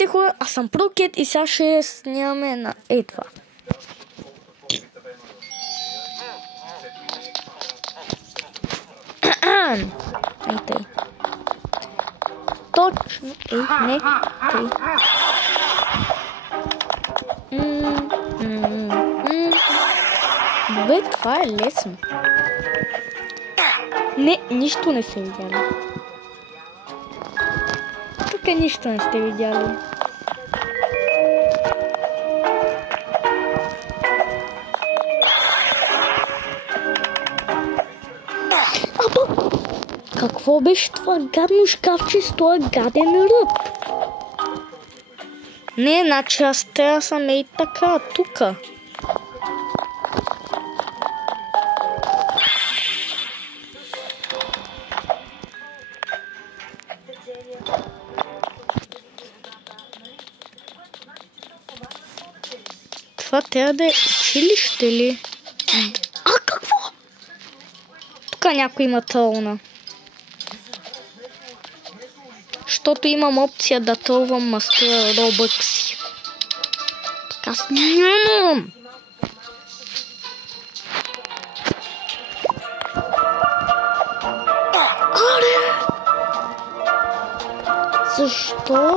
Здравейте хора, аз съм Прокет и сега ще снимаме на това. Ей. Точно, не, тъй. Добре, това е лесно. Не, нищо не сте видяли. Тук нищо не сте видяли. Какво беше това гадно шкафче с този гаден ръб? Не, значи аз трябва да съм и така, тука. Това трябва да е училище ли? Какво? Тук някой има тълна. Защото имам опция да тълвам мастера Робъкси. Така аз нямам. Аре! Защо?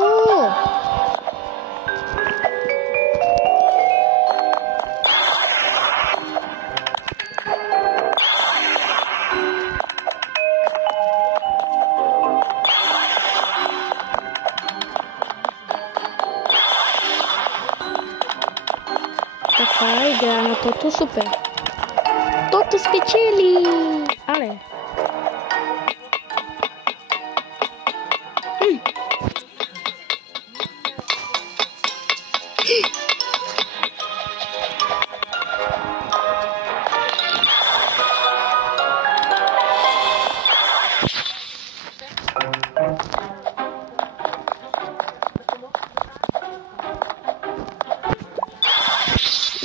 Така игра на Тото супер. Тото спечели! Але.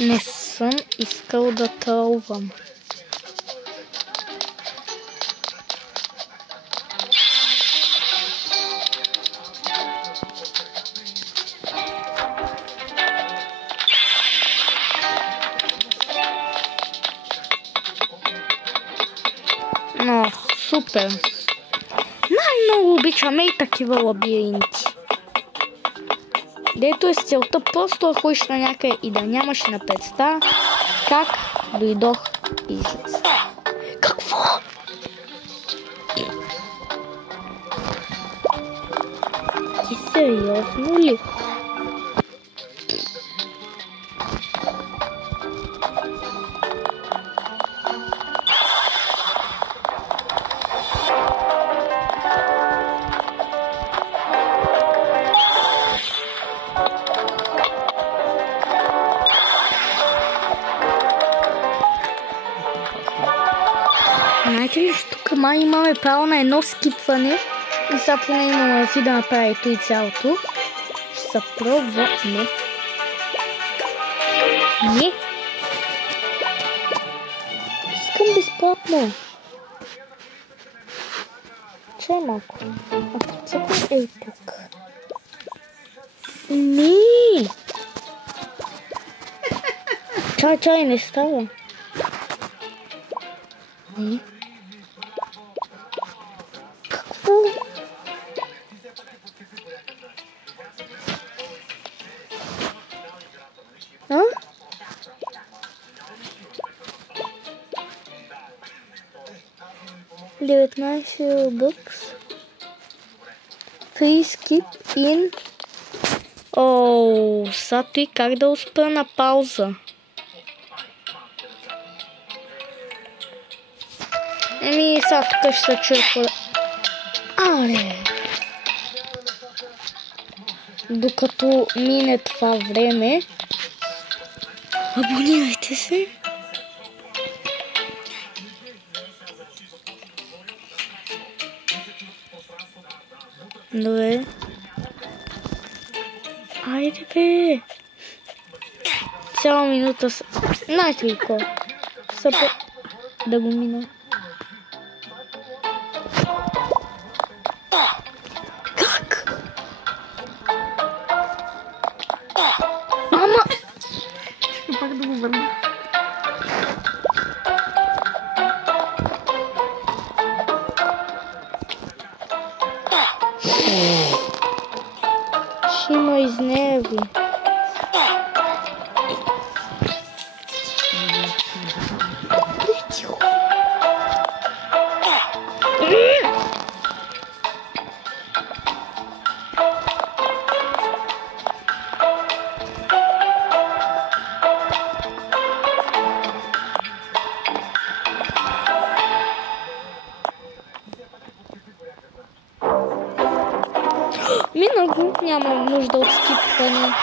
Не съм искал да тълвам. Но, супер. Най-много обичаме и такива лабиринти. Дето е с целта просто да ходиш на някъде и да нямаш на представа как дойдох излез. Какво? Ти сериозно ли? Знаете ли, че тук май имаме право на едно скипване и сега поне имаме си да направи и цялото. Ще се пробва. Не. Искам безплатно. Че е малко. Ако цъкам тук. Не. Чай, не става. Не. Какво? А? $19 Free skip in. Оу, сато и как да успя на пауза? Сега тук ще се чуя. Аре! Докато мине това време, абонирайте се. Добре. Айде бе! Цяла минута са... Знаете ли какво? Да го мина. Ама! Пак да го върна. Ще има изнерви. Тихо. Мина го, няма нужда от скипване.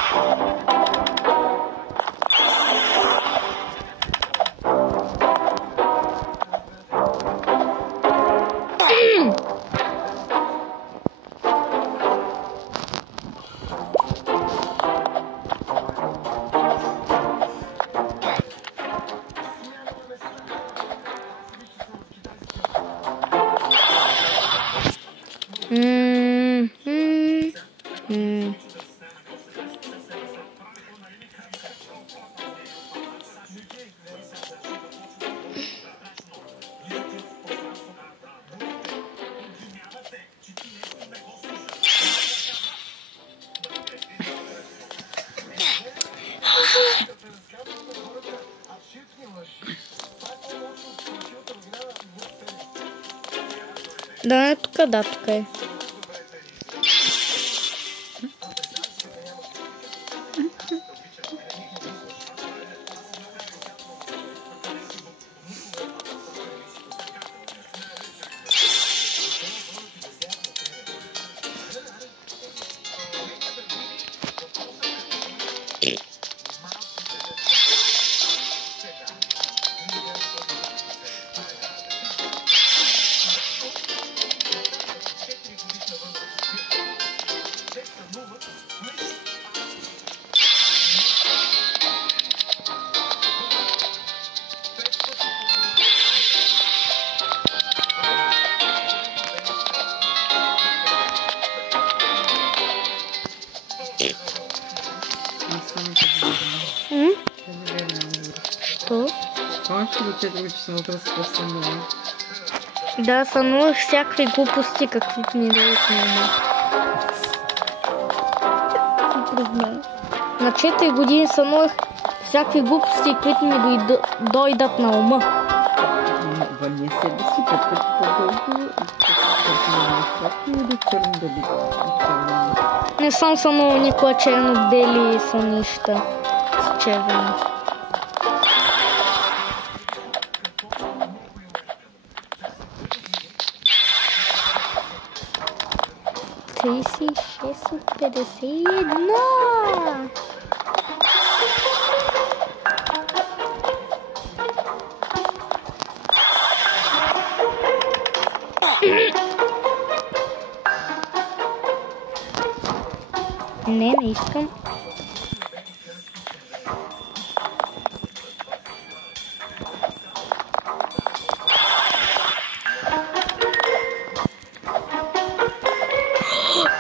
Да, не тук, да, тук е. Що? Помниш ли до 4 часа утре се сънувам? Да, сънувах всякакви глупости, каквито ми дадат на На 4 години сънувах всякакви глупости, които ми дойдат на ума. Върни се да си пътят по-дълго и да черно дали. Не съм сънувал никога черно-бели сънища с червено. Тридесет и 6 от 51. Не искам.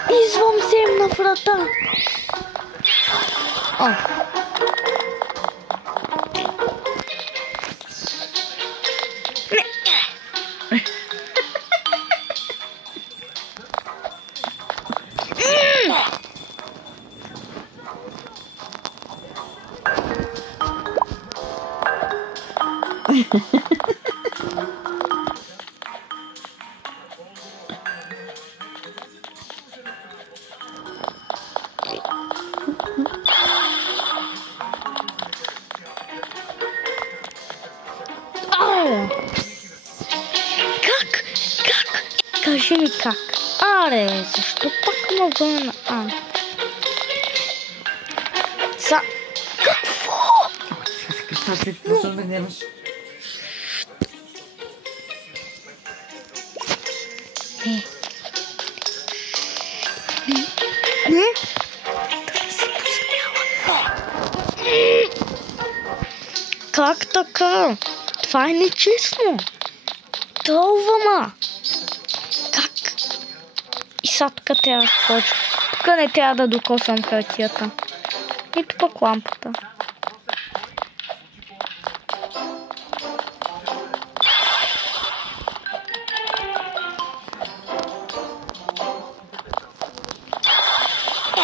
Извънземна врата. Как? Кажи ми как. Аре, защо пак навън? Какво? Какво ти впусвам да нямаш? Не? Как така? Това е нечестно. Толва. Как? И сега тук трябва да скоча. Тук не трябва да докосвам хартията. Ето пък лампата.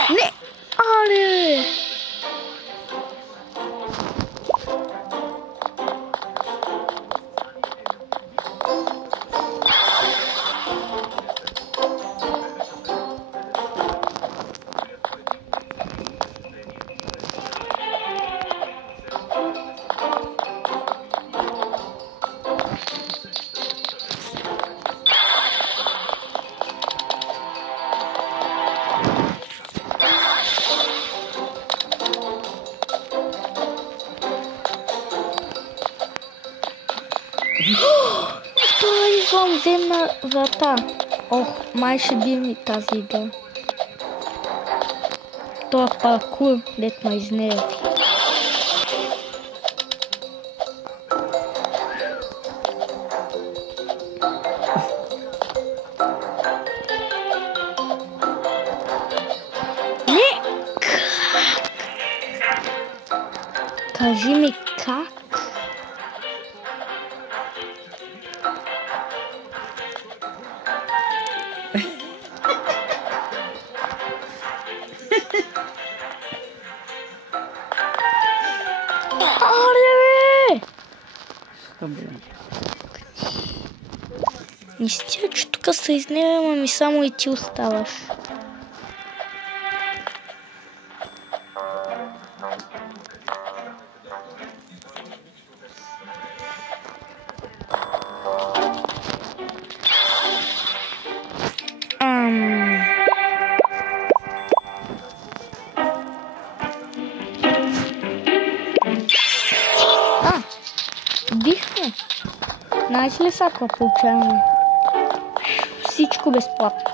Не! Але! Това е извънземна врата. Ох, май ще би тази игра. Това е паркур, дет ме изнерви. Не! Кажи ми как? Мисля, че тук се изнервям, ами само и ти оставаш. Бихме. Знаете ли сега какво получаваме? Всичко безплатно.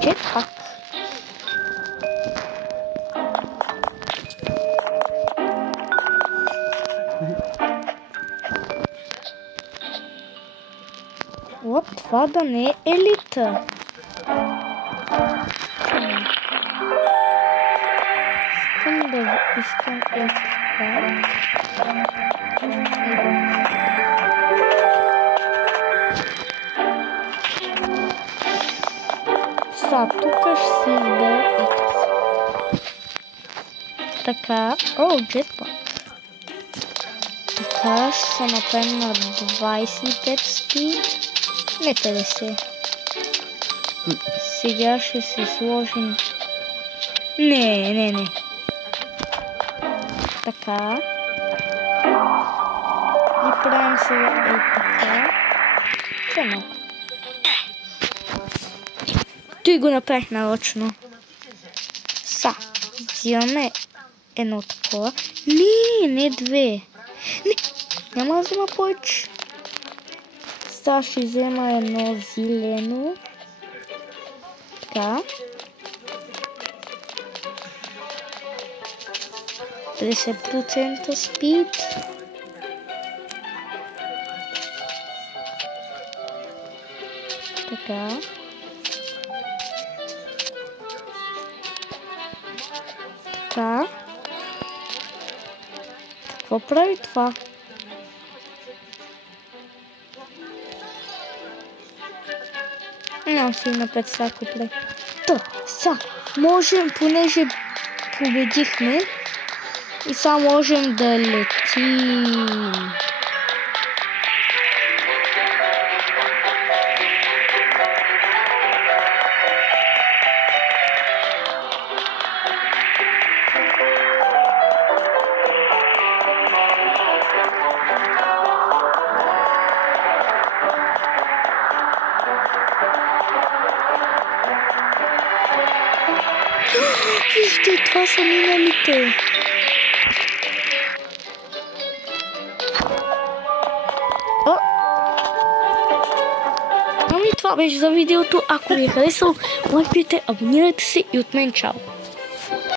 Джетпак. О, това да не е елита. Искам това. Са, тук ще си избера ето си. Така, о, джетпак. Така, ще се направим на 25 спид. Не 50. Сега ще се сложим... Не. Така. И правим сега ей така. Че малко. Той го направих нарочно. Са. Взимаме едно такова. Не две. Няма да взема повече. Сега ще взема едно зелено. Така. 50% спид. Така. Така. Какво прави това? Нямам си на 5 са купле. Са, можем, понеже победихме, и сега можем да летим. Вижте, това са миналите. Ами това беше за видеото. Ако ви е харесало, лайкайте, абонирайте се и от мен чао.